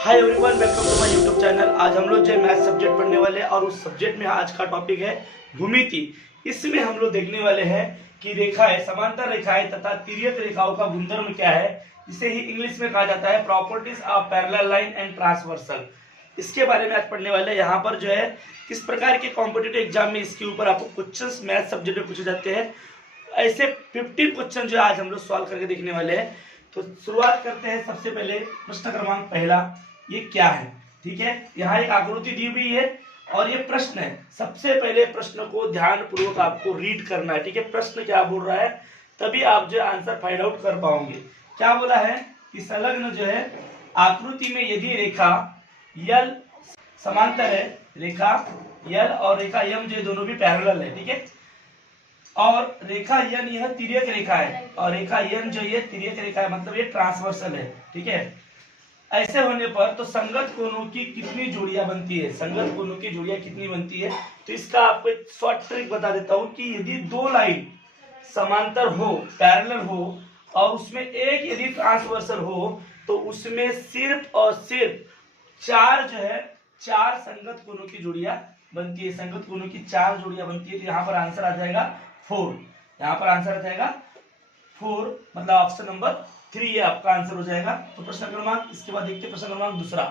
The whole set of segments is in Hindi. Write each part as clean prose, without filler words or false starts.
Hi everyone, welcome to my YouTube channel. आज हम लोग जो मैथ सब्जेक्ट पढ़ने वाले हैं और उस सब्जेक्ट में आज का टॉपिक है भूमिति। इसमें हम लोग देखने वाले हैं कि रेखाएं, समांतर रेखाएं तथा तिर्यक रेखाओं का गुणधर्म क्या है, जिसे ही इंग्लिश में कहा जाता है properties of parallel line and transversal. इसके बारे में आज पढ़ने वाले हैं। यहाँ पर जो है किस प्रकार के कॉम्पिटिटिव एग्जाम में इसके ऊपर आपको क्वेश्चन मैथ सब्जेक्ट में पूछे जाते हैं। ऐसे 15 क्वेश्चन जो आज हम लोग सॉल्व करके देखने वाले हैं। तो शुरुआत करते हैं। सबसे पहले प्रश्न क्रमांक पहला, ये क्या है? ठीक है, यहाँ एक आकृति दी हुई है और ये प्रश्न है। सबसे पहले प्रश्न को ध्यान पूर्वक आपको रीड करना है। ठीक है, प्रश्न क्या बोल रहा है, तभी आप जो आंसर फाइंड आउट कर पाओगे। क्या बोला है कि संलग्न जो है आकृति में यदि रेखा यल समांतर है, रेखा यल और रेखा यम जो दोनों भी पैरेलल है, ठीक है, और रेखा यन यह तिर्यक रेखा है और रेखा यन जो ये तिर्यक रेखा है, मतलब ये ट्रांसवर्सल है। ठीक है, ऐसे होने पर तो संगत कोणों की कितनी जोड़ियां बनती है, संगत कोणों की जोड़ियां कितनी बनती है? तो इसका आपको एक शॉर्ट ट्रिक बता देता हूं कि यदि दो लाइन समांतर हो, पैरेलल हो और उसमें एक यदि ट्रांसवर्सल हो तो उसमें सिर्फ और सिर्फ चार जो है चार संगत कोणों की जोड़ियां बनती है। संगत कोणों की चार जोड़ियां बनती है। तो यहाँ पर आंसर आ जाएगा 4। यहाँ पर आंसर आ जाएगा 4, मतलब ऑप्शन नंबर 3 ये आपका आंसर हो जाएगा। तो प्रश्न क्रमांक, इसके बाद देखते हैं प्रश्न क्रमांक दूसरा।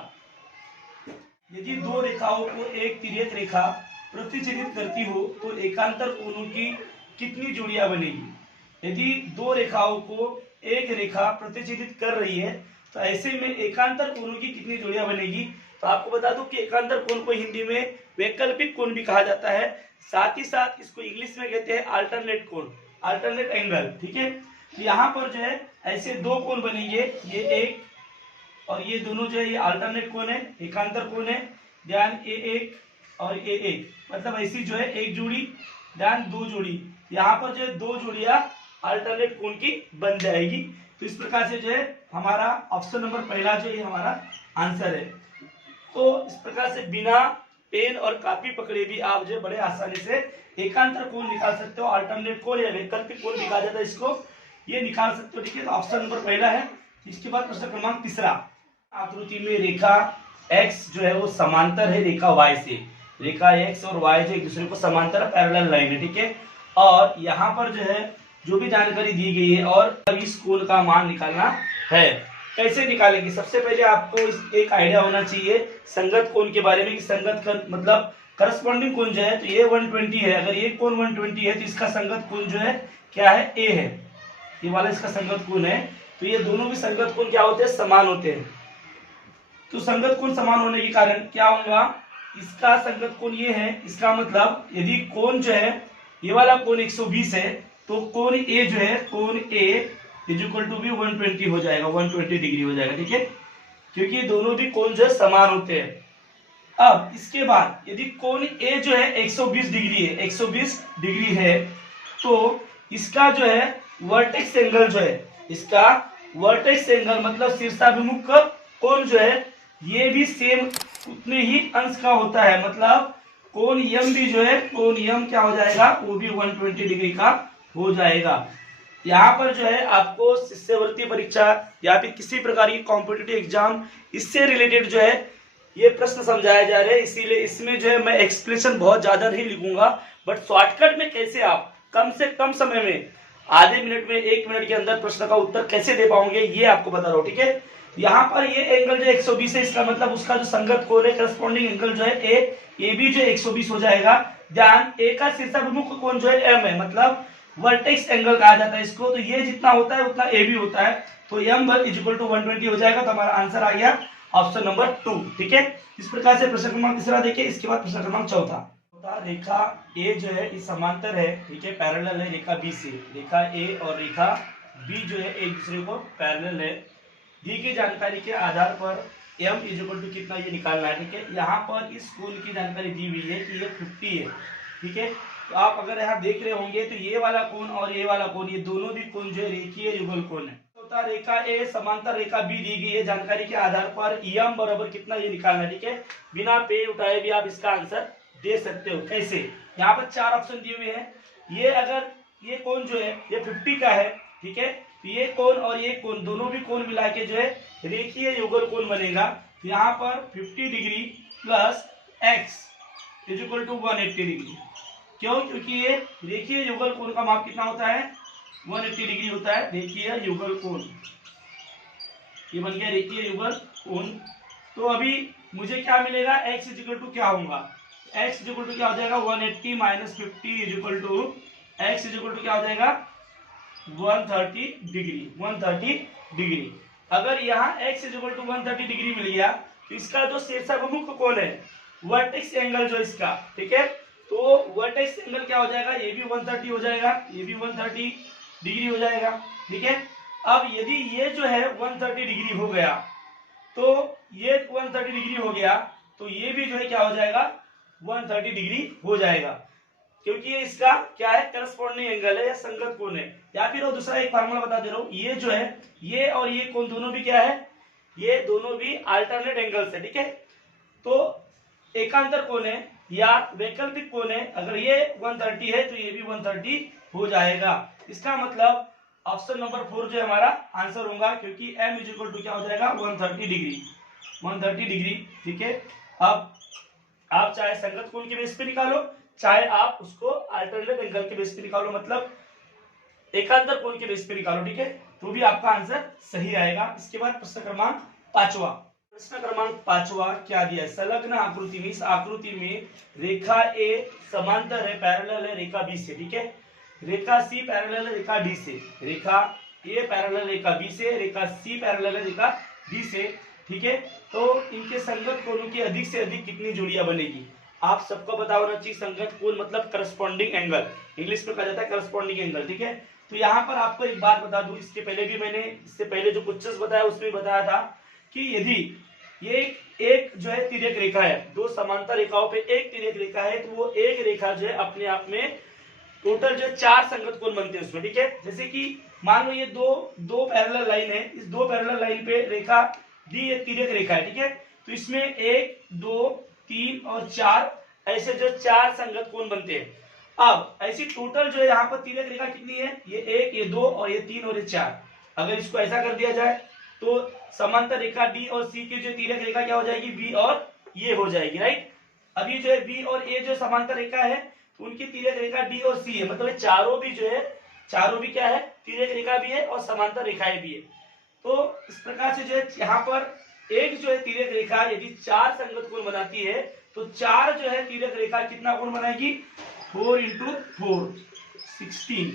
यदि दो रेखाओं को एक तिर्यक रेखा प्रतिच्छेदित करती हो तो एकांतर कोणों की कितनी जोड़ियां बनेगी? यदि दो रेखाओं को एक रेखा प्रतिच्छेदित कर रही है तो ऐसे में एकांतर कोणों की कितनी जोड़ियां बनेगी? तो आपको बता दूं कि एकांतर कोण को हिंदी में वैकल्पिक कोण भी कहा जाता है। साथ ही साथ इसको इंग्लिश में कहते हैं अल्टरनेट कोण, अल्टरनेट एंगल। ठीक है, तो यहाँ पर जो है ऐसे दो कोण बनेंगे, ये एक और ये दोनों जो है ये अल्टरनेट कोण है, एकांतर कोण है। ध्यान, ए एक और ए एक, मतलब ऐसी जो है एक जोड़ी, ध्यान दो जोड़ी, यहाँ पर जो है दो जोड़ियां अल्टरनेट कोण की बन जाएगी। तो इस प्रकार से जो है हमारा ऑप्शन नंबर पहला जो है हमारा आंसर है। तो इस प्रकार से बिना पेन और कॉपी पकड़े भी आप जो बड़े आसानी से एकांतर कोण निकाल सकते हो, अल्टरनेट कोण या वैकल्पिक कोण भी कहा जाता है इसको, ये निकाल सकते हो। ठीक है, तो ऑप्शन नंबर पहला है। इसके बाद प्रश्न क्रमांक तीसरा। आकृति में रेखा x जो है वो समांतर है रेखा y से। रेखा x और y जो एक दूसरे को समांतर पैरेलल लाइन है। ठीक है, और यहाँ पर जो है जो भी जानकारी दी गई है और अब इस कोण का मान निकालना है। कैसे निकालेंगे? सबसे पहले आपको एक आइडिया होना चाहिए संगत कोण के बारे में कि संगत कोण मतलब करस्पॉन्डिंग कोण जो है, तो ये 120 है। अगर ये कोण 120 है तो इसका संगत कोण जो है क्या है? a है, ये वाला इसका संगत कोण है। तो ये दोनों भी संगत कोण क्या होते हैं? समान होते हैं। तो संगत कोण समान होने के कारण क्या होगा? इसका संगत कोण ये है, इसका मतलब यदि कोण जो है ये वाला कोण 120 है तो कोण a जो है, कोण a इक्वल टू भी 120 हो जाएगा, 120 डिग्री हो जाएगा। ठीक है, क्योंकि दोनों भी कोण जो है समान होते हैं। अब इसके बाद यदि कोण a जो है 120 डिग्री है, 120 डिग्री है, तो इसका जो है वर्टेक्स एंगल जो है, इसका वर्टेक्स एंगल मतलब शीर्षाभिमुख कोण जो है ये भी सेम उतने ही अंश का होता है। मतलब कोण यम भी जो है, कोण यम क्या हो जाएगा? वो भी 120 डिग्री का हो जाएगा। यहाँ पर जो है आपको शिष्यवृत्ति परीक्षा या फिर किसी प्रकार की कॉम्पिटिटिव एग्जाम इससे रिलेटेड जो है ये प्रश्न समझाया जा रहे हैं, इसीलिए इसमें जो है मैं एक्सप्लेनेशन बहुत ज्यादा नहीं लिखूंगा, बट शॉर्टकट में कैसे आप कम से कम समय में आधे मिनट में 1 मिनट के अंदर प्रश्न का उत्तर कैसे दे पाओगे ये आपको बता रहा हूँ। ठीक है, यहाँ पर ये एंगल जो 120 है, इसका मतलब उसका जो संगत कोण है करस्पॉन्डिंग एंगल जो है ए भी जो 120 हो जाएगा। ध्यान, ए का शीर्षाभिमुख कोण जो है एम है, मतलब वर्टेक्स एंगल कहा जाता है इसको। तो ये जितना होता है उतना ए भी होता है, तो एम इक्वल टू 120 हो जाएगा। तो हमारा आंसर आ गया ऑप्शन नंबर 2। ठीक है, इस प्रकार से प्रश्न क्रमांक तीसरा देखिए। इसके बाद प्रश्न क्रमांक चौथा। रेखा ए जो है इस समांतर है, ठीक है, पैरेलल है रेखा बी से। रेखा ए और रेखा बी जो है एक दूसरे को पैरेलल है। दी गई जानकारी के आधार पर m इक्वल टू कितना ये निकालना है। ठीक है, यहाँ पर इस कोण की जानकारी दी हुई है कि ये 50 है। ठीक है, तो आप अगर यहाँ देख रहे होंगे तो ये वाला कोण और ये वाला कोण, ये दोनों भी कोण जो है रेखीय युगल कोण है। तो रेखा ए समांतर रेखा बी दी गई है जानकारी के आधार पर m बराबर कितना ये निकालना है। ठीक है, बिना पे उठाए भी आप इसका आंसर दे सकते हो। कैसे? यहाँ पर 4 ऑप्शन दिए हुए हैं। ये अगर ये कोण जो है ये 50 का है, ठीक है, तो ये कोण और ये कोण दोनों भी कोण मिला के जो है रेखीय युगल कोण बनेगा। तो यहाँ पर 50 degree plus x is equal to 180 degree. क्यों? क्योंकि ये रेखीय युगल कोण का माप कितना होता है? 180 डिग्री होता है रेखीय युगल कोण। ये बन गया रेखीय युगल कोण। तो अभी मुझे क्या मिलेगा? x इज इक्वल टू क्या होगा? x इज इक्वल टू क्या हो जाएगा? 180 minus 50 is equal to x is equal to क्या हो जाएगा? 130 डिग्री। 130 डिग्री। अगर यहाँ x is equal to 130 degree मिल गया तो इसका जो शीर्षाभिमुख कोण है, वर्टेक्स एंगल जो इसका, ठीक है, तो वर्टेक्स एंगल क्या हो जाएगा? ये भी 130 हो जाएगा, ये भी 130 डिग्री हो जाएगा, ठीक है। अब यदि ये जो है 130 डिग्री हो गया तो ये 130 डिग्री हो गया तो ये भी जो है क्या हो जाएगा? 130 डिग्री हो जाएगा, क्योंकि ये इसका क्या है? करस्पॉन्डिंग एंगल है या संगत कोण है। या फिर और दूसरा एक फार्मूला बता दे रहा हूं, ये जो है ये और ये कोण दोनों भी क्या है? ये दोनों भी अल्टरनेट एंगल्स है, ठीक है। तो एकांतर कोण है या वैकल्पिक कोण है, अगर ये 130 है तो ये भी 130 हो जाएगा। इसका मतलब ऑप्शन नंबर 4 जो हमारा आंसर होगा, क्योंकि m इज इक्वल टू क्या हो जाएगा? 130 डिग्री। 130 डिग्री, ठीक है। अब आप चाहे संगत कोण के बेस पे निकालो, चाहे आप उसको अल्टरनेट एंगल के बेस पे निकालो, मतलब एकांतर कोण के बेस पे निकालो, ठीक है, तो भी आपका आंसर सही आएगा। इसके बाद प्रश्न क्रमांक 5वां। प्रश्न क्रमांक 5वां क्या दिया है? संलग्न आकृति में, इस आकृति में रेखा ए समांतर है, पैरेलल है रेखा बी से, ठीक है। रेखा सी पैरेलल है रेखा डी से, रेखा ए पैरेलल रेखा बी से, रेखा सी पैरेलल है रेखा डी से, ठीक है। तो इनके संगत कोणों की अधिक से अधिक कितनी जोड़ियां बनेगी? आप सबको पता होना चाहिए संगत कोण मतलब करस्पॉन्डिंग एंगल, इंग्लिश में कहा जाता है करस्पॉन्डिंग एंगल, ठीक है। तो यहाँ पर आपको एक बात बता दूं, इसके पहले भी मैंने इससे पहले जो क्वेश्चंस बताया उसमें बताया था कि यदि ये एक जो है तिर्यक रेखा है, दो समांतर रेखाओं पे एक तिर्यक रेखा है, तो वो एक रेखा जो है अपने आप में टोटल जो 4 संगत कोण बनते हैं उसमें, ठीक है। जैसे कि मान लो ये दो पैरेलल लाइन है, इस दो पैरेलल लाइन पे रेखा डी एक तिर्यक रेखा है, ठीक है। तो इसमें 1 2 3 और 4 ऐसे जो 4 संगत कोण बनते हैं। अब ऐसी टोटल जो है यहाँ पर तिर्यक रेखा कितनी है? ये 1 ये 2 और ये 3 और ये 4। अगर इसको ऐसा कर दिया जाए तो समांतर रेखा डी और सी की जो तिर्यक रेखा क्या हो जाएगी? बी और ये हो जाएगी, राइट। अभी जो है बी और ए जो समांतर रेखा है तो उनकी तिर्यक रेखा डी और सी है, मतलब चारों भी जो है, चारों भी क्या है? तिर्यक रेखा भी है और समांतर रेखाएं भी है। तो इस प्रकार से जो है यहाँ पर एक जो है तिर्यक रेखा यदि 4 संगत कोण बनाती है तो 4 जो है तिर्यक रेखा कितना कोण बनाएगी? 4 × 4 16।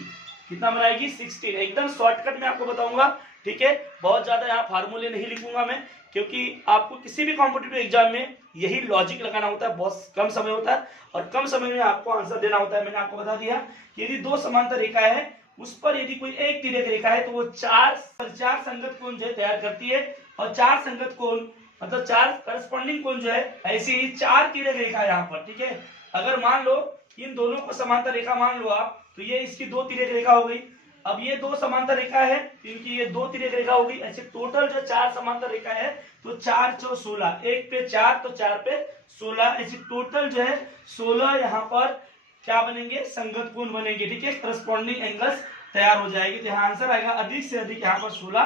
कितना बनाएगी? 16। एकदम शॉर्टकट में आपको बताऊंगा, ठीक है। बहुत ज्यादा यहाँ फार्मूले नहीं लिखूंगा मैं, क्योंकि आपको किसी भी कॉम्पिटिटिव एग्जाम में यही लॉजिक लगाना होता है, बहुत कम समय होता है और कम समय में आपको आंसर देना होता है। मैंने आपको बता दिया यदि 2 समांतर रेखा है उस पर यदि कोई एक तिर्यक रेखा है तो वो 4 संगत कोण जो है तैयार करती है, और 4 संगत कोण मतलब 4 करस्पॉन्डिंग कोण जो है ऐसे ही 4 तिर्यक रेखा है यहाँ पर, ठीक है। अगर मान लो इन दोनों को समांतर रेखा मान लो आप, तो ये इसकी 2 तिर्यक रेखा हो गई। अब ये 2 समांतर रेखा है, इनकी ये 2 तिर्यक रेखा हो गई। ऐसे टोटल जो 4 समांतर रेखा है तो 4 × 16, 1 पे 4 तो 4 पे 16, ऐसे टोटल जो है 16 यहाँ पर क्या बनेंगे? संगत कोण बनेंगे, ठीक है। करस्पॉन्डिंग एंगल्स तैयार हो जाएगी। तो यहाँ आंसर आएगा अधिक से अधिक यहाँ पर 16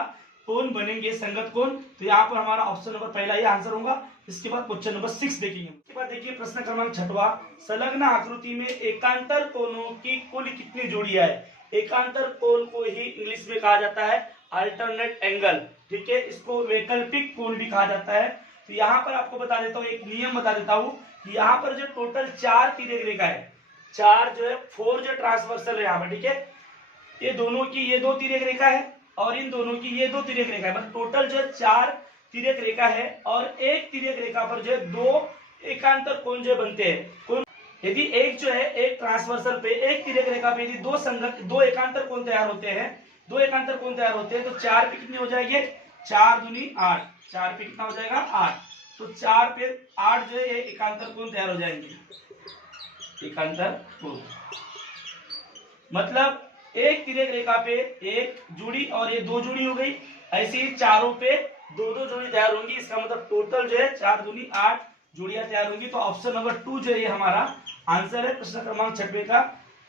कोण बनेंगे, संगत कोण। तो यहाँ पर हमारा ऑप्शन नंबर पहला ही आंसर होगा। इसके बाद क्वेश्चन नंबर 6 देखेंगे। इसके बाद देखिए प्रश्न क्रमांक 6वां। संलग्न आकृति में एकांतर कोणों की कुल कितनी जोड़ियां है? एकांतर कोण को ही इंग्लिश में कहा जाता है अल्टरनेट एंगल, ठीक है। इसको वैकल्पिक कोण भी कहा जाता है। तो यहाँ पर आपको बता देता हूँ, एक नियम बता देता हूँ। यहाँ पर जो टोटल 4 तिर्यक रेखा है, 4 जो है 4 जो ट्रांसवर्सल है यहाँ पर, ठीक है। ये दोनों की ये 2 तिर्यक रेखा है और इन दोनों की ये 2 तिर्यक रेखा है, मतलब टोटल जो 4 तिर्यक रेखा है और एक तिर्यक रेखा पर जो है 2 एकांतर कोण जो बनते हैं। यदि एक जो है एक ट्रांसवर्सल पे एक तिर्यक रेखा पे यदि 2 एकांतर कोण तैयार होते हैं, 2 एकांतर कोण तैयार होते हैं तो 4 पे कितने हो जाएंगे? 4 दूनी 8, 4 पे कितना हो जाएगा? 8। तो 4 पे 8 जो है एकांतर कोण तैयार हो जाएंगे, एकांतर कोण। मतलब एक तिर्यक रेखा पे एक जोड़ी और ये 2 जोड़ी हो गई, ऐसे ही चारों पे 2-2 जोड़ी तैयार होंगी। इसका मतलब टोटल जो है 4 दूनी 8 जोड़ियां तैयार होंगी। तो ऑप्शन नंबर 2 जो है ये हमारा आंसर है। प्रश्न क्रमांक 6 का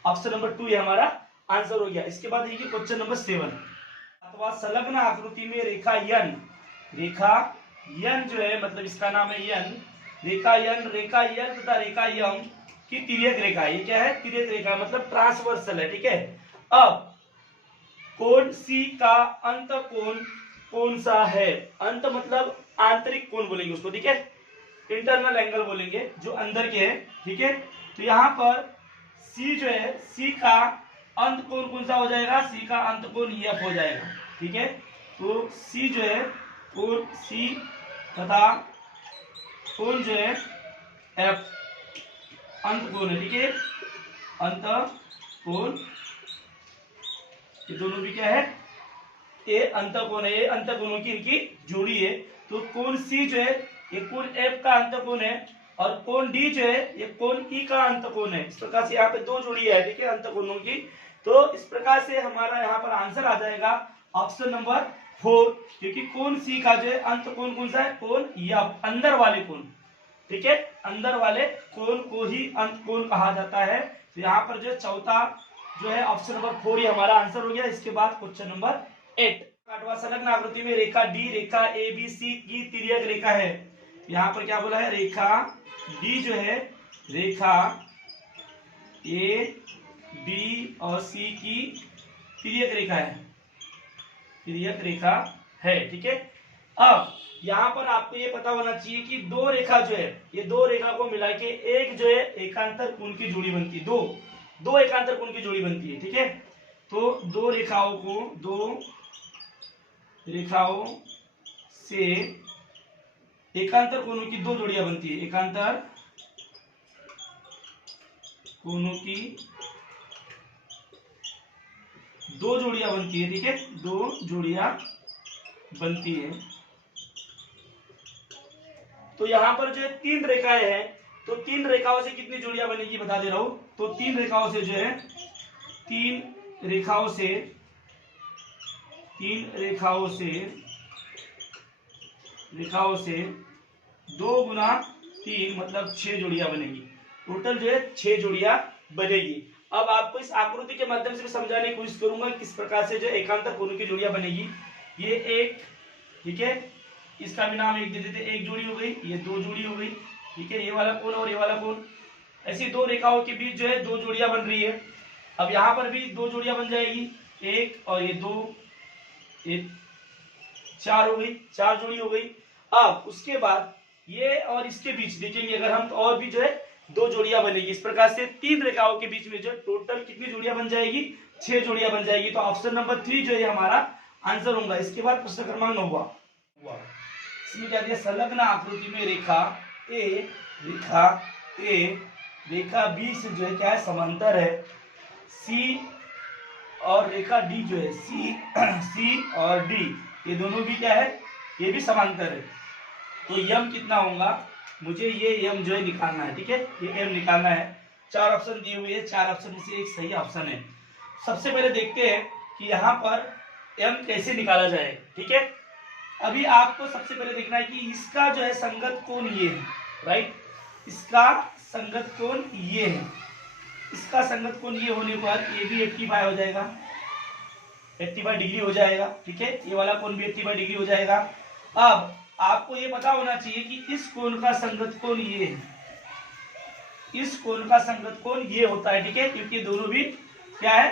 ऑप्शन नंबर 2 ये हमारा आंसर हो गया। इसके बाद देखिए क्वेश्चन नंबर 7। अथवा संलग्न आकृति में रेखा यन जो है मतलब इसका नाम है यन, रेखा यन, रेखा यल तथा रेखा यम की तिर्यक रेखा। ये क्या है? तिर्यक रेखा, मतलब ट्रांसवर्सल है, ठीक है। अब कोण सी का अंत कोण कौन सा है? अंत मतलब आंतरिक कोण बोलेंगे उसको, ठीक है, इंटरनल एंगल बोलेंगे जो अंदर के हैं, ठीक है। तो यहाँ पर सी जो है, सी का अंत कोण कौन सा हो जाएगा? सी का अंत कोण एफ हो जाएगा, ठीक है। तो सी जो है कोण सी तथा कोण जो है एफ अंत कोण है, ठीक है, अंत कोण, ये दोनों भी क्या है? ये अंत कोण है, ये अंत कोणों की इनकी जोड़ी है। तो कोण सी जो है ये कोण एफ का अंत कोण है, और कोण डी जो है ये कोण ई का अंत कोण है। इस प्रकार से यहाँ पे दो जोड़ी है, ठीक है, अंत कोणों की। तो इस प्रकार से हमारा यहाँ पर आंसर आ जाएगा ऑप्शन नंबर 4, क्योंकि कोण सी का जो है अंत कोण कौन सा है? कोण एफ, अंदर वाले कोण, ठीक है, अंदर वाले कोण को ही अंत कोण कहा जाता है। तो यहाँ पर जो चौथा जो है ऑप्शन नंबर 4 ही हमारा आंसर हो गया। इसके बाद क्वेश्चन नंबर 8, काटवा संलग्न आकृति में रेखा D Rekha A B C की तिर्यक रेखा है। यहाँ पर क्या बोला है? रेखा डी जो है रेखा ए बी और सी की तिर्यक रेखा है, तिर्यक रेखा है, ठीक है। अब यहाँ पर आपको ये पता होना चाहिए कि दो रेखा जो है, ये दो रेखा को मिला के एक जो है एकांतर कोण की जोड़ी बनती है, दो एकांतर कोण की जोड़ी बनती है, ठीक है। तो दो रेखाओं से एकांतर कोणों की दो जोड़ियां बनती है, एकांतर कोणों की दो जोड़ियां बनती है, ठीक है, दो जोड़ियां बनती है। तो यहां पर जो है तीन रेखाएं हैं, तो तीन रेखाओं से कितनी जोड़ियां बनेगी बता दे रहा हूं। तो तीन रेखाओं से जो है, तीन रेखाओं से 2 गुना 3 मतलब 6 जोड़ियां बनेगी। टोटल जो है 6 जोड़ियां बनेगी। अब आपको इस आकृति के माध्यम से समझाने की कोशिश करूंगा किस प्रकार से जो एकांतर कोणों की जोड़ियां बनेगी। ये एक, ठीक है, इसका भी नाम एक दे देते, एक जोड़ी हो गई, ये दो जोड़ी हो गई, ठीक है, ये वाला कोण और ये वाला कोण। ऐसी दो रेखाओं के बीच जो है दो जोड़ियां बन रही है। अब यहाँ पर भी दो जोड़ियां बन जाएगी, एक और ये दो, ये 4 हो गई, 4 जोड़ी हो गई। अब उसके बाद ये और इसके बीच देखेंगे अगर हम, तो और भी जो है दो जोड़ियां बनेगी। इस प्रकार से तीन रेखाओं के बीच में जो टोटल कितनी जोड़ियां बन जाएगी? 6 जोड़ियां बन जाएगी। तो ऑप्शन नंबर 3 जो है हमारा आंसर होगा। इसके बाद प्रश्न क्रमांक 9, इसमें क्या दिया? संलग्न आकृति में रेखा ए रेखा बी से जो है क्या है? समांतर है। सी और रेखा डी जो है, सी और डी ये दोनों भी क्या है? ये भी समांतर है। तो यम कितना होगा? मुझे ये यम जो है निकालना है, ठीक है, ये एम निकालना है। 4 ऑप्शन दिए हुए हैं, 4 ऑप्शन में से एक सही ऑप्शन है। सबसे पहले देखते हैं कि यहाँ पर एम कैसे निकाला जाए, ठीक है। अभी आपको सबसे पहले देखना है कि इसका जो है संगत कोण ये है, राइट, इसका संगत कोण ये है। इसका संगत कोण ये होने के बाद ये भी 85 हो जाएगा, 85 डिग्री हो जाएगा, ठीक है, ये वाला कोण भी 85 डिग्री हो जाएगा। अब आपको ये पता होना चाहिए कि इस कोण का संगत कोण ये है, इस कोण का संगत कोण ये होता है, ठीक है, क्योंकि दोनों भी क्या है?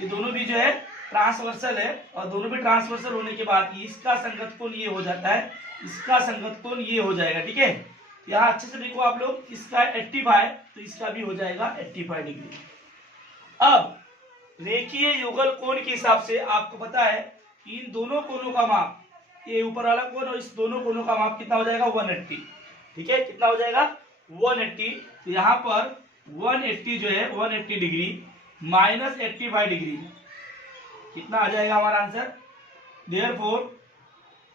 ये दोनों भी जो है ट्रांसवर्सल है, और दोनों भी ट्रांसवर्सल होने के बाद इसका संगत कोण ये हो जाता है, इसका संगत कोण ये हो जाएगा, ठीक है। यहाँ अच्छे से देखो आप लोग, इसका 85 तो इसका भी हो जाएगा 85 डिग्री। अब रेखीय युगल कोण के हिसाब से आपको पता है कि इन दोनों कोणों का माप, ये ऊपर वाला कोण और इस दोनों कोणों का माप कितना हो जाएगा? 180, ठीक है, कितना हो जाएगा? 180। तो यहाँ पर 180 जो है 180 डिग्री माइनस 85 डिग्री कितना आ जाएगा हमारा आंसर? देयरफॉर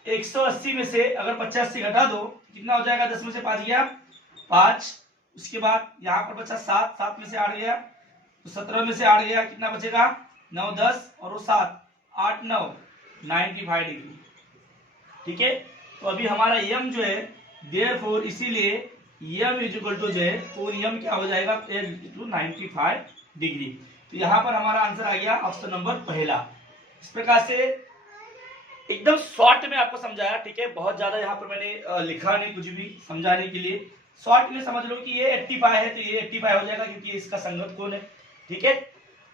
180 में से अगर 50 से घटा दो कितना हो जाएगा? 10 में से 5 गया 5, उसके बाद यहाँ पर बचा 7, 7 में से 8 गया तो 17 में से 8 गया, कितना बचेगा? 9, 10 और वो 7, 8, 9, 95 डिग्री, ठीक है। तो अभी हमारा यम जो है, देयरफॉर इसीलिए यम इज इक्वल टू जो है कोण यम क्या हो जाएगा? 95 डिग्री। तो यहाँ पर हमारा आंसर आ गया ऑप्शन नंबर पहला। इस प्रकार से एकदम शॉर्ट में आपको समझाया, ठीक है। बहुत ज्यादा यहाँ पर मैंने लिखा नहीं कुछ भी समझाने के लिए। शॉर्ट में समझ लो कि ये 85 है तो ये 85 हो जाएगा क्योंकि इसका संगत कोण है, ठीक है।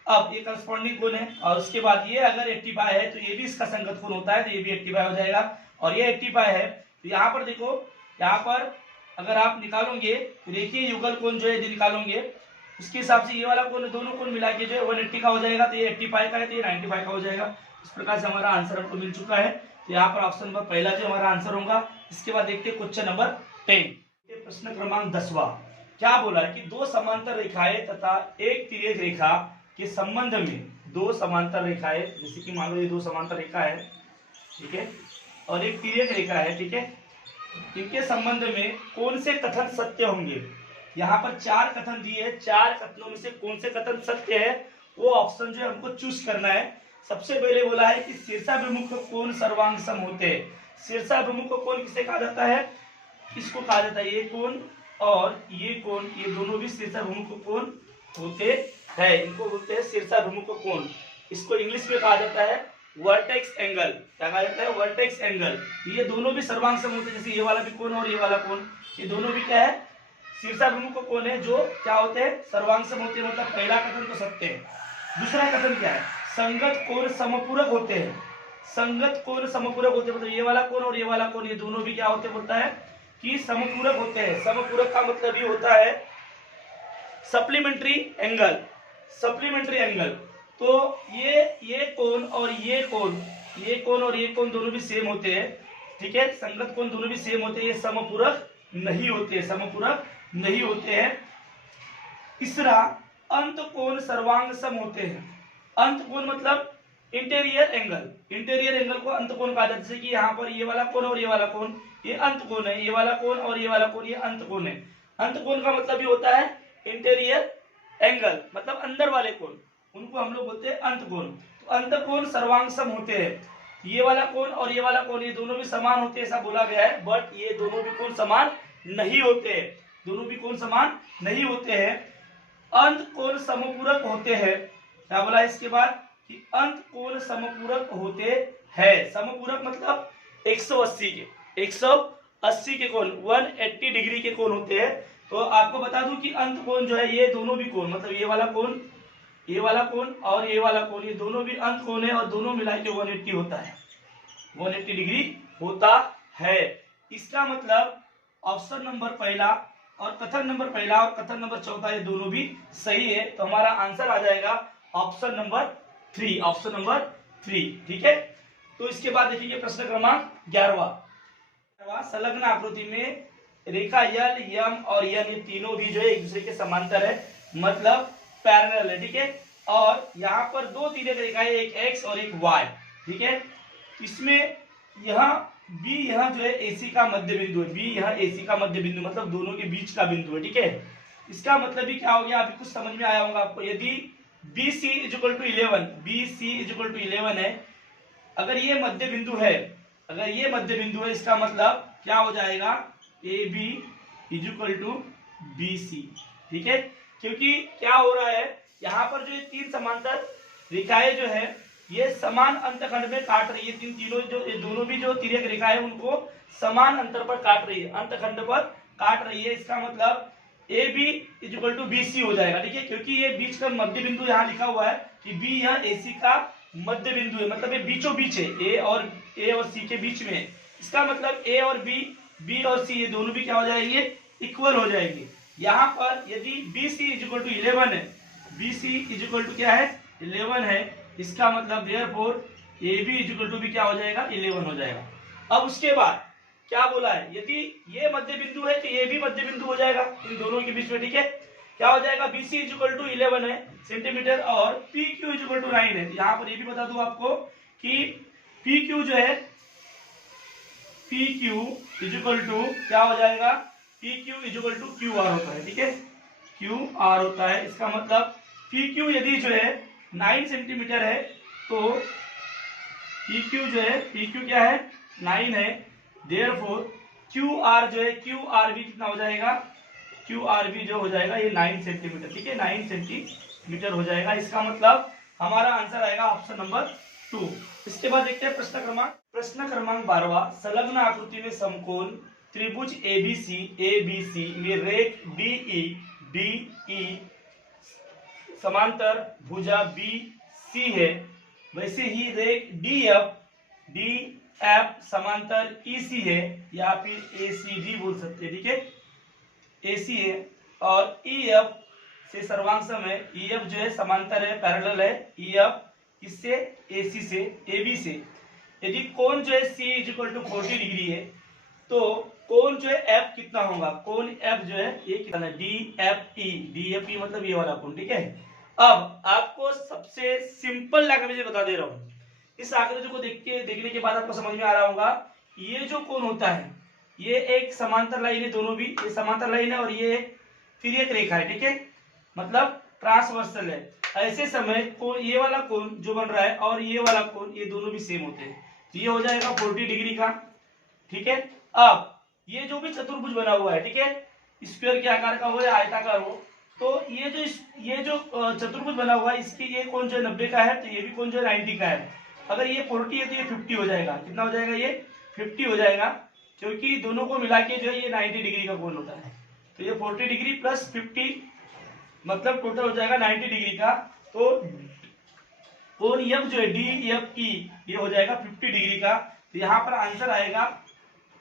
अब ये करस्पॉन्डिंग कोण है और उसके बाद ये अगर 85 है तो ये भी इसका संगत कोण होता है तो ये भी 85 हो जाएगा। और ये 85 है तो यहाँ पर देखो, यहाँ पर अगर आप निकालोगे तो रेखीय युगल कोण जो है निकालोगे, उसके हिसाब से ये वाला कोण दोनों कोण मिला के जो है 180 का हो जाएगा, तो ये 85 का है तो ये 95 का हो जाएगा। इस प्रकार से हमारा आंसर हमको मिल चुका है। तो यहाँ पर ऑप्शन नंबर पहला जो हमारा आंसर होगा। इसके बाद देखते हैं क्वेश्चन नंबर 10, प्रश्न क्रमांक 10वां। क्या बोला है कि दो समांतर रेखाएं तथा एक तिर्यक रेखा के संबंध में, दो समांतर रेखाएं, जैसे कि मान लो ये दो समांतर रेखा है, ठीक है, और एक तिर्यक रेखा है, ठीक है, इनके संबंध में कौन से कथन सत्य होंगे। यहाँ पर 4 कथन दिए हैं, 4 कथनों में से कौन से कथन सत्य है वो ऑप्शन जो है हमको चूज करना है। सबसे पहले बोला है कि शीर्षाभिमुख कोण सर्वांग सम होते हैं। शीर्षाभिमुख कोण किसे कहा जाता है, इसको कहा जाता है, ये कोण और ये कोण, ये दोनों भी शीर्षाभिमुख कोण होते हैं, इनको बोलते हैं शीर्षाभिमुख कोण। इसको इंग्लिश में कहा जाता है वर्टेक्स एंगल। क्या कहा जाता है, वर्टेक्स एंगल। ये दोनों भी सर्वांग सम होते हैं, जैसे ये वाला भी कोण और ये वाला कोण, ये दोनों भी क्या है, शीर्षाभिमुख कोण है जो क्या होते हैं, सर्वांग सम होते हैं। मतलब पहला कथन तो सत्य है। दूसरा कथन क्या है, संगत कोण समपूरक होते हैं। संगत कोण समपूरक होते हैं, मतलब ये वाला कोण और ये वाला कोण, ये दोनों भी क्या होते हैं, बोलता है कि समपूरक होते हैं। समपूरक का मतलब ये होता है सप्लीमेंट्री एंगल। सप्लीमेंट्री एंगल, तो ये कोण और ये कोण, ये कोण और ये कोण दोनों भी सेम होते हैं, ठीक है। संगत कोण दोनों भी सेम होते हैं, ये समपूरक नहीं होते, समपूरक नहीं होते हैं। तीसरा, अंत कोण सर्वांग सम होते हैं। अंत कोण मतलब इंटीरियर एंगल। इंटीरियर एंगल को अंत कोण कहा जाता है। जैसे कि यहाँ पर ये वाला कोण और ये वाला कोण, ये अंत कोण है, ये वाला कोण और ये वाला कोण, ये अंत कोण है। अंत कोण का मतलब ये होता है इंटीरियर एंगल, मतलब अंदर वाले कोण, उनको हम लोग बोलते हैं अंत कोण। तो अंत कोण सर्वांग सम होते हैं। ये वाला कोण और ये वाला कोण, ये दोनों भी समान होते हैं ऐसा बोला गया है, बट ये दोनों भी कोण समान नहीं होते हैं, दोनों भी कोण समान नहीं होते हैं। अंत कोण समपूरक होते हैं। क्या बोला इसके बाद कि अंत कोण समपूरक होते हैं। समपूरक मतलब 180 के 180 के कोण, 180 डिग्री के कोण होते हैं। तो आपको बता दूं कि अंत कोण जो है, ये दोनों भी कोण, मतलब ये वाला कोण, ये वाला कोण और ये वाला कोण, ये दोनों भी अंत कोण है और दोनों मिला के 180 होता है, 180 डिग्री होता है। इसका मतलब ऑप्शन नंबर पहला और कथन नंबर पहला और कथन नंबर चौथा ये दोनों भी सही है। तो हमारा आंसर आ जाएगा ऑप्शन नंबर 3, ऑप्शन नंबर 3, ठीक है। तो इसके बाद देखिए प्रश्न क्रमांक 11वां। संलग्न आकृति में रेखा यल, यम और यन, ये तीनों भी जो है एक दूसरे के समांतर है, मतलब पैरेलल है, ठीक है। और यहाँ पर दो तिर्यक रेखाएं, एक एक्स और एक वाई, ठीक है। इसमें यहाँ बी, यहाँ जो है एसी का मध्य बिंदु है, बी यहाँ एसी का मध्य बिंदु, मतलब दोनों के बीच का बिंदु है, ठीक है। इसका मतलब भी क्या हो गया, अभी कुछ समझ में आया होगा आपको। यदि B C equal to 11, B C equal to 11 है, अगर ये मध्य बिंदु है, अगर ये मध्य बिंदु है, इसका मतलब क्या हो जाएगा, A B equal to B C, ठीक है। क्योंकि क्या हो रहा है, यहाँ पर जो ये तीन समांतर रेखाएं जो है ये समान अंतखंड में काट रही है। तीनों जो, ये दोनों भी जो तिर्यक रेखा है उनको समान अंतर पर काट रही है, अंतखंड पर काट रही है। इसका मतलब A B equal to B C हो जाएगा, ठीक है। क्योंकि ये बीच का मध्य बिंदु यहाँ लिखा हुआ है कि बी यहाँ ए सी का मध्य बिंदु है, मतलब ये बीचों बीच है, ए और सी के बीच में। इसका मतलब ए और बी और सी, ये दोनों भी क्या हो जाएंगे, इक्वल हो जाएंगे। यहाँ पर यदि बी सी इक्वल टू 11 है, बी सी इक्वल टू क्या है, 11 है, इसका मतलब therefore A B equal to भी क्या हो जाएगा, 11 हो जाएगा। अब उसके बाद क्या बोला है, यदि ये मध्य बिंदु है तो ये भी मध्य बिंदु हो जाएगा इन दोनों के बीच में, ठीक है। क्या हो जाएगा, बी सी इक्वल टू 11 है सेंटीमीटर और पी क्यू इक्वल टू 9 है। यहाँ पर ये भी बता दूं आपको कि पी क्यू जो है, पी क्यू इक्वल टू क्या हो जाएगा, P Q equal to Q R होता है, ठीक है, क्यू आर होता है। इसका मतलब पी क्यू यदि जो है 9 सेंटीमीटर है तो पी क्यू जो है, पी क्यू क्या है, 9 है, देयरफॉर क्यू आर जो है, क्यू आर भी कितना हो जाएगा, क्यू आर भी जो हो जाएगा ये 9 सेंटीमीटर, ठीक है, 9 सेंटीमीटर हो जाएगा। इसका मतलब हमारा आंसर आएगा ऑप्शन नंबर 2। इसके बाद देखते हैं प्रश्न क्रमांक प्रश्न क्रमांक 12, संलग्न आकृति में समकोण त्रिभुज एबीसी में रेख डीई समांतर भुजा बीसी है, वैसे ही रेख डीएफ समांतर ईसी है, या फिर एसीडी बोल सकते हैं, ठीक है, एसी है। और ईएफ से सर्वांग सम है, ईएफ जो है समांतर है, पैरेलल है, ईएफ इससे एसी से एबी से। यदि कोण जो है सी इज इक्वल टू 40 डिग्री है, तो कोण जो है एफ कितना होगा, कोण एफ जो है ये कितना है, डीएफई मतलब ये वाला कोण, ठीक है। अब आपको सबसे सिंपल लैंग्वेज बता दे रहा हूं, इस आकृति को देखने के बाद आपको समझ में आ रहा होगा, ये जो कोण होता है ये एक समांतर लाइन है, दोनों भी ये समांतर लाइन है और ये तिर्यक रेखा है, ठीक है, मतलब ट्रांसवर्सल है। ऐसे समय कोण ये वाला कोण जो बन रहा है और ये वाला कोण ये दोनों भी सेम होते हैं, ये हो जाएगा 40 डिग्री का, ठीक है। अब ये जो भी चतुर्भुज बना हुआ है, ठीक है, स्क्वायर के आकार का हो या आयताकार हो, तो ये जो चतुर्भुज बना हुआ है इसके ये कोण जो है 90 का है, तो ये भी कोण जो है 90 का है। अगर ये 40 है तो ये 50 हो जाएगा, कितना हो जाएगा, ये 50 हो जाएगा, क्योंकि दोनों को मिला के जो है ये 90 डिग्री का कोण होता है। तो ये 40 डिग्री प्लस 50 मतलब टोटल हो जाएगा 90 डिग्री का। तो कोण एफ जो है डीएफई ये हो जाएगा 50 डिग्री का। तो यहाँ पर आंसर आएगा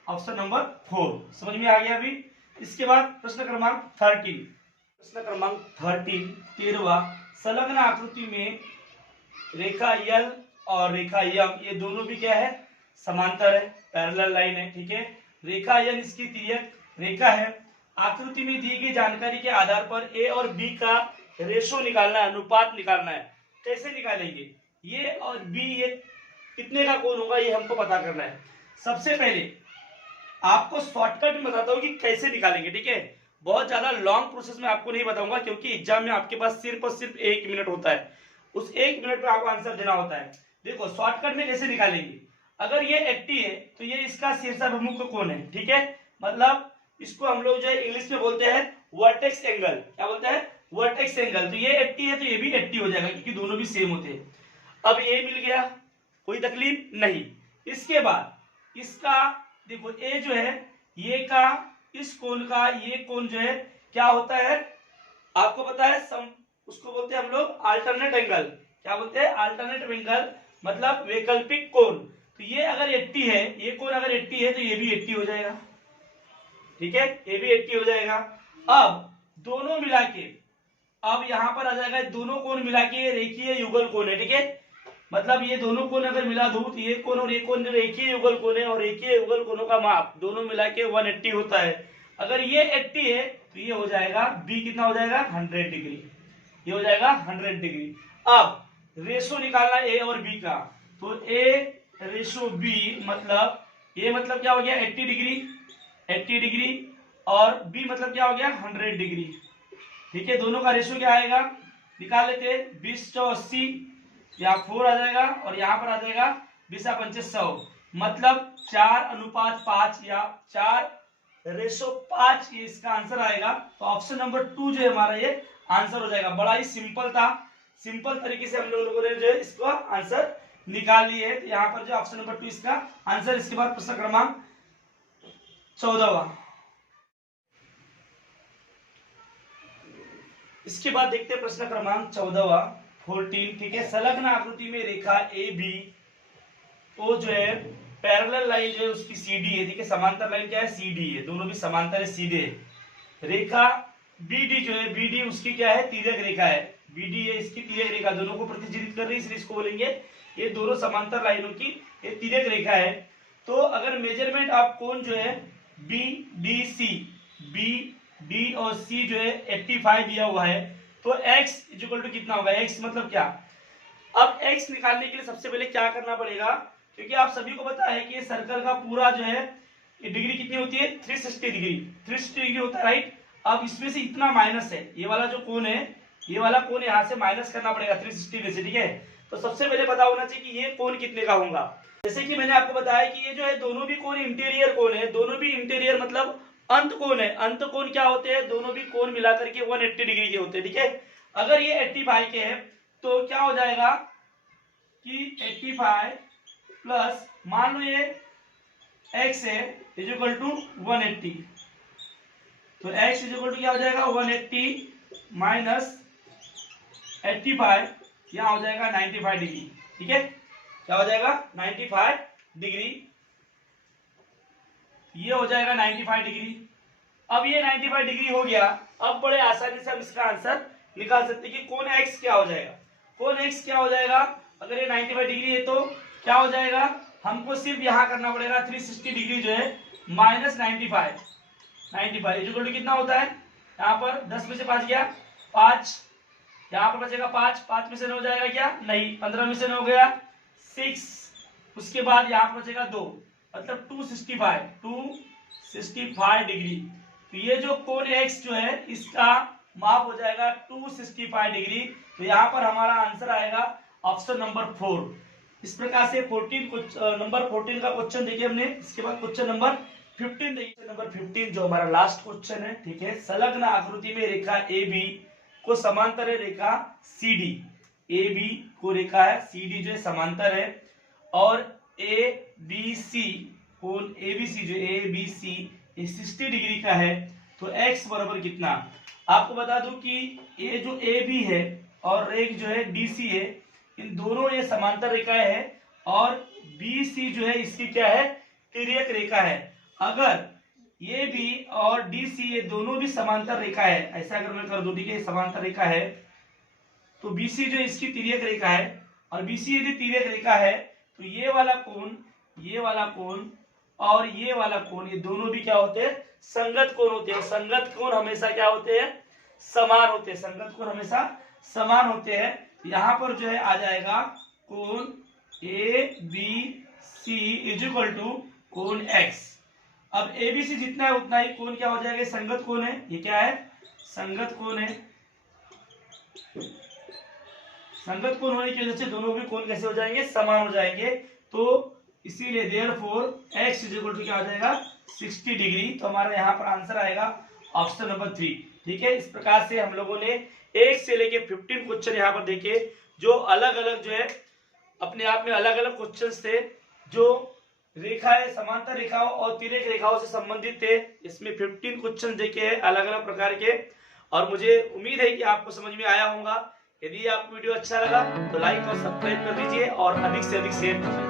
ऑप्शन नंबर 4। समझ में आ गया अभी। इसके बाद प्रश्न क्रमांक 13, प्रश्न क्रमांक 13वां, संलग्न आकृति में रेखा यल और रेखा यम ये दोनों भी क्या है, समांतर है, पैरेलल लाइन है, ठीक है। रेखा यल इसकी तिर्यक रेखा है। आकृति में दी गई जानकारी के आधार पर ए और बी का रेशो निकालना है, अनुपात निकालना है। कैसे निकालेंगे, ये और बी ये कितने का कोण होगा ये हमको पता करना है। सबसे पहले आपको शॉर्टकट में बताता हूँ कि कैसे निकालेंगे, ठीक है। बहुत ज्यादा लॉन्ग प्रोसेस में आपको नहीं बताऊंगा, क्योंकि एग्जाम में आपके पास सिर्फ और सिर्फ 1 मिनट होता है, उस 1 मिनट में आपको आंसर देना होता है। देखो शॉर्टकट में कैसे निकालेंगे, अगर ये 80 है तो ये इसका शीर्षाभिमुख कोण है, ठीक है, मतलब इसको हम लोग जो है इंग्लिश में बोलते हैं वर्टेक्स एंगल। क्या बोलते हैं, वर्टेक्स एंगल। तो ये 80 है तो ये भी 80 हो जाएगा, क्योंकि दोनों भी सेम होते हैं। अब ये मिल गया, कोई तकलीफ नहीं। इसके बाद इसका देखो ए जो है ये का इस कोण का ये कोण जो है क्या होता है, आपको पता है उसको बोलते हैं हम लोग अल्टरनेट एंगल। क्या बोलते हैं, अल्टरनेट एंगल मतलब वैकल्पिक कोण। तो ये अगर 80 है, ये कोण अगर 80 है तो ये भी 80 हो जाएगा, ठीक है, ये भी 80 हो जाएगा। अब दोनों मिला के अब यहां पर आ जाएगा, दोनों कोण मिला के रेखीय युगल कोण है, ठीक है, मतलब ये दोनों कोण अगर मिला दूं तो ये कोण और ये कोण रेखीय युगल कोण है, और रेखीय युगल कोणों का माप दोनों मिला के 180 होता है। अगर ये 80 है तो ये हो जाएगा बी कितना हो जाएगा, 100 डिग्री, ये हो जाएगा 100 डिग्री। अब रेशो निकालना ए और बी का, तो ए रेशो बी मतलब ए मतलब क्या हो गया 80 डिग्री और बी मतलब क्या हो गया 100 डिग्री, ठीक है। दोनों का रेशो क्या आएगा निकाल लेते हैं, 20 to 80 या 4 आ जाएगा, और यहाँ पर आ जाएगा 20 या 25 100, मतलब 4:5 या 4:5 ये इसका आंसर आएगा। तो ऑप्शन नंबर 2 जो है हमारा ये आंसर हो जाएगा। बड़ा ही सिंपल था, सिंपल तरीके से हम लोगों ने जो है इसको आंसर निकाल लिए है। तो यहाँ पर जो ऑप्शन नंबर 2 इसका आंसर। इसके बाद प्रश्न क्रमांक 14वां, इसके बाद देखते हैं प्रश्न क्रमांक 14वां 14, ठीक है। संलग्न आकृति में रेखा ए बी तो जो है पैरेलल लाइन जो है उसकी सीडी है, ठीक है, समांतर लाइन क्या है सीडी है, दोनों भी समांतर है, सीधे। रेखा बीडी जो है बीडी उसकी क्या है तिर्यक रेखा है, बीडी है इसकी तिर्यक रेखा, दोनों को प्रतिच्छेदित कर रही है, इसलिए इसको बोलेंगे ये दोनों समांतर लाइनों की ये तिर्यक रेखा है। तो अगर मेजरमेंट आप कोण जो है बी डी और सी जो है 85 दिया हुआ है, तो x इक्वल टू कितना होगा, x मतलब क्या। अब x निकालने के लिए सबसे पहले क्या करना पड़ेगा, क्योंकि आप सभी को पता है कि ये सर्कल का पूरा जो है ये डिग्री कितनी होती है 360 डिग्री होता है, राइट। अब इसमें से इतना माइनस है, ये वाला जो कोण है ये वाला कोण यहाँ से माइनस करना पड़ेगा 360 में से, ठीक है। तो सबसे पहले पता होना चाहिए कि ये कोण कितने का होगा। जैसे कि मैंने आपको बताया कि ये जो है दोनों भी कोण इंटीरियर कोण है, दोनों भी इंटीरियर मतलब अंत कोण है। अंत कोण क्या होते हैं, दोनों भी कोण मिलाकर के 180 डिग्री के होते हैं, ठीक है। अगर ये 85 के हैं तो क्या हो जाएगा कि 85 प्लस मान लो ये x है इज इक्वल टू 180, तो x इज इक्वल टू क्या हो जाएगा 180 माइनस 85, यहाँ हो जाएगा 95 डिग्री। ठीक है, क्या हो जाएगा 95 डिग्री, ये हो जाएगा 95 डिग्री। अब ये 95 डिग्री हो गया। अब बड़े आसानी से हम इसका आंसर निकाल सकते हैं कि कोण x क्या हो जाएगा। कोण x क्या हो जाएगा, अगर ये 95 डिग्री है तो क्या हो जाएगा, हमको सिर्फ यहाँ करना पड़ेगा 360 डिग्री जो है माइनस 95 इक्वल टू कितना होता है, यहाँ पर 10 में से 5 गया 5, यहाँ पर बचेगा 5 में से 9 जाएगा क्या, नहीं, 15 में से 9 गया 6, उसके बाद यहाँ पर बचेगा 2, मतलब 265 डिग्री। तो ये जो कोण x जो है इसका माप हो जाएगा 265 डिग्री। तो यहाँ पर हमारा आंसर आएगा ऑप्शन नंबर 4। इस प्रकार से नंबर 14 का क्वेश्चन देखिए हमने। इसके बाद क्वेश्चन नंबर 15 देखिए। नंबर 15 जो हमारा लास्ट क्वेश्चन है, ठीक है, संलग्न आकृति में रेखा AB को समांतर है रेखा CD, AB को रेखा है CD जो है समांतर है, और ABC कोण ABC जो ABC 60 डिग्री का है। तो x बराबर कितना, आपको बता दूं कि ये जो AB है और एक जो है DC है, इन दोनों ये समांतर रेखाएं है, और BC जो है इसकी क्या है, तिर्यक रेखा है। अगर ये भी और DC ये दोनों भी समांतर रेखा है, ऐसा अगर मैं कर दूं, ठीक है, समांतर रेखा है, तो BC जो इसकी तिर्यक रेखा है, और BC यदि तिर्यक रेखा है तो ये वाला कोण और ये वाला कोण, ये दोनों भी क्या होते हैं, संगत कोण होते हैं। संगत कोण हमेशा क्या होते हैं, समान होते हैं। संगत कोण हमेशा समान होते हैं। यहाँ पर जो है आ जाएगा कोण ABC इज इक्वल टू कोण x। अब ABC जितना है उतना ही कोण क्या हो जाएगा, संगत कोण है, ये क्या है, संगत कोण है। संगत कोण होने की वजह से दोनों भी कोण कैसे हो जाएंगे, समान हो जाएंगे। तो इसीलिए therefore x is equal to क्या हो जाएगा 60 डिग्री। तो हमारा यहाँ पर आंसर आएगा ऑप्शन नंबर 3। ठीक है, इस प्रकार से हम लोगों ने 1 से लेके 15 क्वेश्चन यहाँ पर देखे, जो अलग अलग जो है अपने आप में अलग अलग क्वेश्चंस थे, जो रेखाएं समांतर रेखाओं और तिर्यक रेखाओं से संबंधित थे। इसमें 15 क्वेश्चन देखे हैं अलग अलग प्रकार के, और मुझे उम्मीद है कि आपको समझ में आया होगा। यदि आपको वीडियो अच्छा लगा तो लाइक और सब्सक्राइब कर दीजिए और अधिक से अधिक शेयर कर दीजिए।